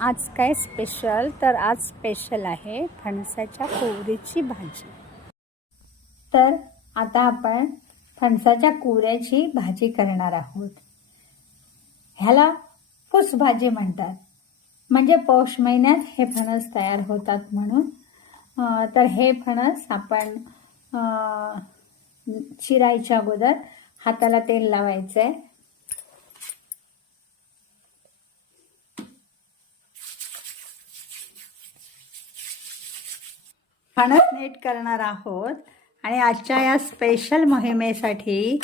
आज काय स्पेशल, तर आज स्पेशल आहे फणसाच्या कुवरीची भाजी। तर आता आपण फणसाच्या कुवऱ्याची भाजी करणार आहोत। ह्याला फूस भाजी म्हणतात, म्हणजे पौष महिन्यात हे फणस तयार होतात म्हणून। तर हे फणस आपण चिरायच्या अगोदर हाताला तेल लावायचंय। फणस नीट करणार आहोत आणि आजच्या या स्पेशल मोहिमेसाठी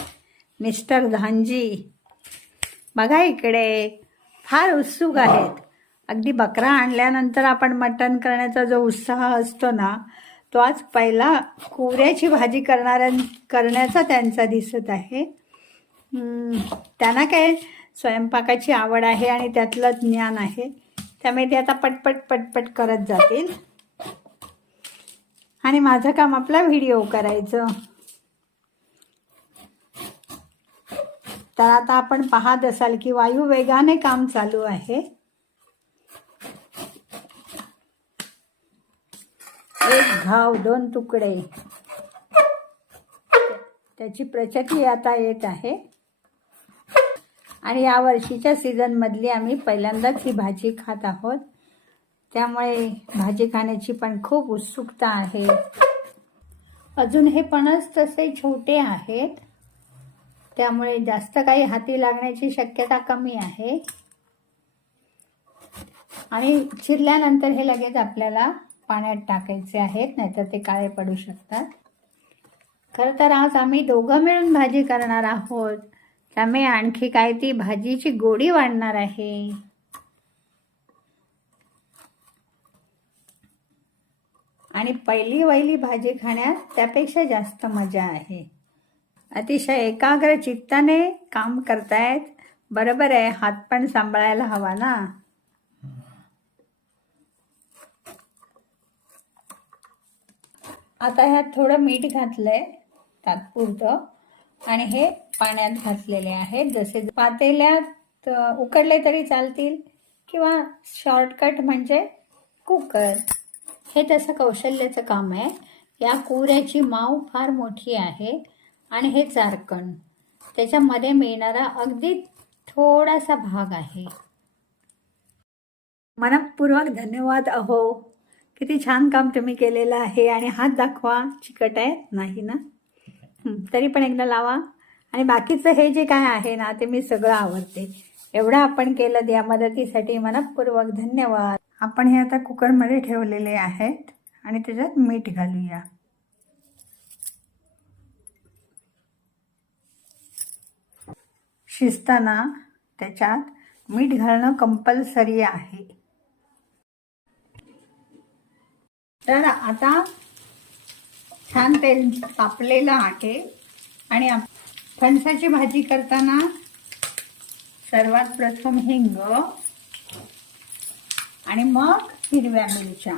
मिस्टर धांजी बघा इकडे फार उत्सुक आहेत। अगदी बकरा आणल्यानंतर आपण मटण करण्याचा जो उत्साह असतो ना, तो आज पहिला कुवऱ्याची भाजी करण्याचा त्यांचा दिसत आहे। त्यांना काय स्वयंपाकाची आवड आहे आणि त्यातलं ज्ञान आहे, त्यामुळे ते आता पटपट करत जातील आणि माझं काम आपला व्हिडिओ करायचं। तर आता आपण पाहत असाल की वायू वेगाने काम चालू आहे। एक घाव दोन तुकडे, त्याची प्रचिती आता येत आहे आणि या वर्षीच्या सीझन मधली आम्ही पहिल्यांदाच ही भाजी खात आहोत, त्यामुळे भाजी खाण्याची पण खूप उत्सुकता आहे। अजून हे फणस तसे छोटे आहेत, त्यामुळे जास्त काही हाती लागण्याची शक्यता कमी आहे आणि चिरल्यानंतर हे लगेच आपल्याला पाण्यात टाकायचे आहेत, नाहीतर ते काळे पडू शकतात। खरं तर आज आम्ही दोघं मिळून भाजी करणार आहोत, त्यामुळे आणखी काय ती भाजीची गोडी वाढणार आहे। आणि पहिली भाजी खाण्यात त्यापेक्षा जास्त मजा आहे। अतिशय एकाग्र चित्ताने काम करतायत, बरोबर आहे, हात पण सांभाळायला हवा ना। आता ह्यात थोडं मीठ घातलंय तात्पुरतं आणि हे पाण्यात घातलेले आहेत। जसे पातेल्यात उकडले तरी चालतील किंवा शॉर्टकट म्हणजे कुकर, हे तसं कौशल्याचं काम आहे। या कुवऱ्याची माव फार मोठी आहे आणि हे चारकण त्याच्यामध्ये मिळणारा अगदी थोडासा भाग आहे। मनपूर्वक धन्यवाद अहो, किती छान काम तुम्ही केलेलं आहे। आणि हात दाखवा, चिकट आहे नाही ना? तरी पण एकदा लावा। आणि बाकीचं हे जे काय आहे ना, ते मी सगळं आवडते। एवढं आपण केलं या मदतीसाठी मनपूर्वक धन्यवाद। आपण हे आता कुकरमध्ये ठेवलेले आहेत आणि त्याच्यात मीठ घालूया। शिजताना त्याच्यात मीठ घालणं कंपल्सरी आहे। तर आता छान तेल तापलेलं आहे आणि फणसाची भाजी करताना सर्वात प्रथम हिंग आणि मग हिरव्या मिरच्या।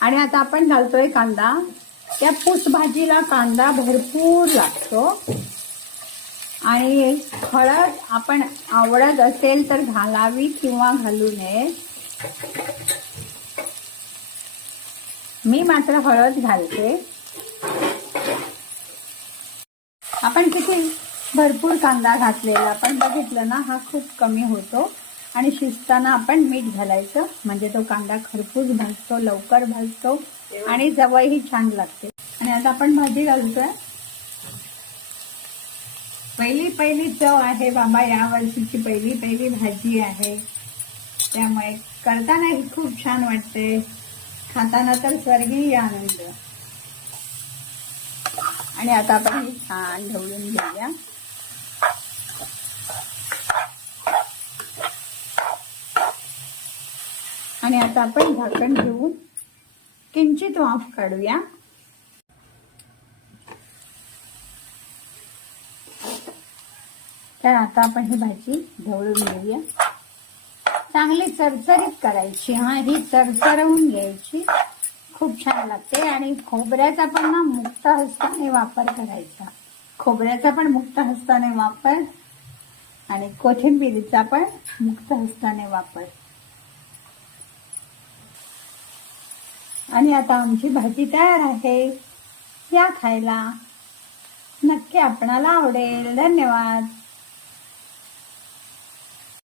आणि आता आपण घालतोय कांदा। त्या फूस भाजीला कांदा भरपूर लागतो आणि हळद आपण आवडत असेल तर घालावी किंवा घालू नये। मी मात्र हळद घालते। आपण किती भरपूर कांदा घातलेला पण बघितलं ना, हा खूप कमी होतो। आणि शिजताना आपण मीठ घालायचं, म्हणजे तो कांदा खरपूस भाजतो, लवकर भाजतो आणि चवही छान लागते। आणि आता आपण भाजी घालतोय। पहिली चव आहे बाबा, या वर्षीची पहिली भाजी आहे, त्यामुळे करताना ही खूप छान वाटते, खाताना तर स्वर्गीय आनंद। आणि आता आपण ही छान ढवळून घेऊया। आणि आता आपण झाकण घेऊन किंचित वाफ काढूया। तर आता आपण ही भाजी ढवळून घेऊया। चांगली चरचरीत करायची, ही चरचरवून घ्यायची, खूप छान लागते। आणि खोबऱ्याचा पण ना मुक्त हस्ताने वापर करायचा, खोबऱ्याचा पण मुक्त हस्ताने वापर आणि कोथिंबीरीचा पण मुक्त हस्ताने वापर. आणि आता आमची भाजी तयार आहे. या खायला. नक्की आपणाला आवडेल. धन्यवाद.